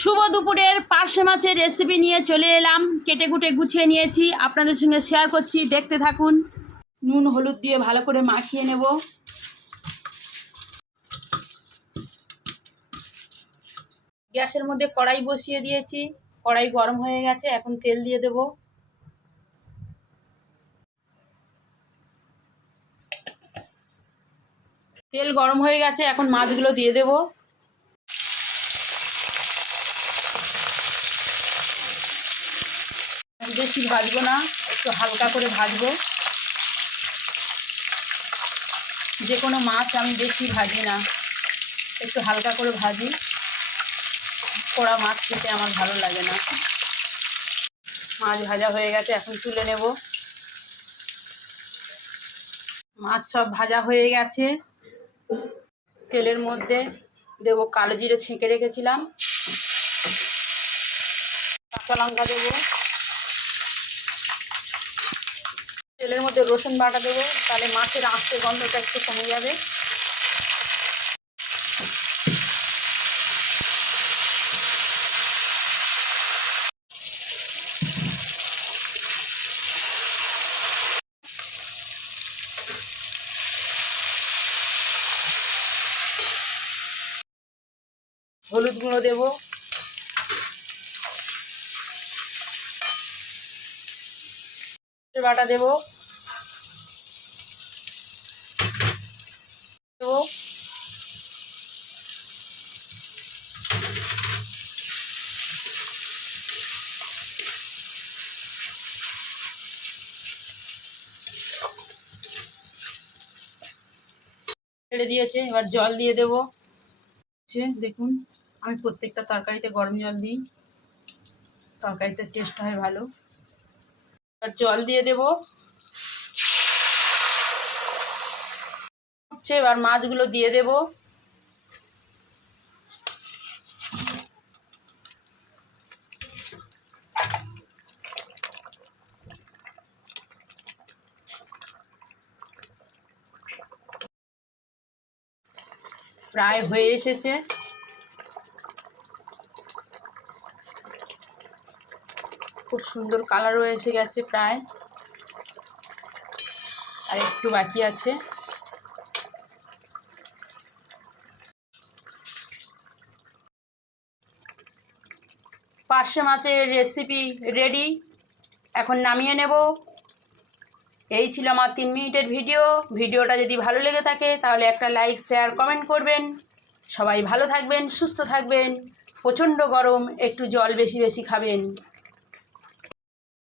শুভ দুপুরের পার্শে মাছের রেসিপি নিয়ে চলে এলাম। কেটে কুটে গুছিয়ে নিয়েছি, আপনাদের সঙ্গে শেয়ার করছি, দেখতে থাকুন। নুন হলুদ দিয়ে ভালো করে মাখিয়ে নেব। গ্যাসের মধ্যে কড়াই বসিয়ে দিয়েছি, কড়াই গরম হয়ে গেছে, এখন তেল দিয়ে দেব। তেল গরম হয়ে গেছে, এখন মাছগুলো দিয়ে দেব। বেশি ভাজবো না, একটু হালকা করে ভাজবো। যে কোনো মাছ আমি বেশি ভাজি না, একটু হালকা করে ভাজি। পোড়া মাছ খেতে আমার ভালো লাগে না। মাছ ভাজা হয়ে গেছে, এখন তুলে নেব। মাছ সব ভাজা হয়ে গেছে। তেলের মধ্যে দেব কালো জিরে ছেঁকে রেখেছিলাম, কাঁচা লঙ্কা দেবো, তেলের মধ্যে রসুন বাটা দেবো, তাহলে মাছের আঁচের গন্ধটা একটু কমে যাবে। হলুদ গুঁড়ো দেবো, বাটা দেবো, ছেড়ে দিয়েছে, এবার জল দিয়ে দেবো। দেখুন, আমি প্রত্যেকটা তরকারিতে গরম জল দিই, তরকারিতে টেস্ট হয় ভালো। এবার জল দিয়ে দেবো। এবার মাছগুলো দিয়ে দেব। প্রায় হয়ে এসেছে, খুব সুন্দর কালারও এসে গেছে প্রায়, আর একটু বাকি আছে। পার্শে মাছের রেসিপি রেডি, এখন নামিয়ে নেব। এই ছিল আমার 3 মিনিটের ভিডিওটা যদি ভালো লেগে থাকে তাহলে একটা লাইক, শেয়ার, কমেন্ট করবেন। সবাই ভালো থাকবেন, সুস্থ থাকবেন। প্রচণ্ড গরম, একটু জল বেশি বেশি খাবেন।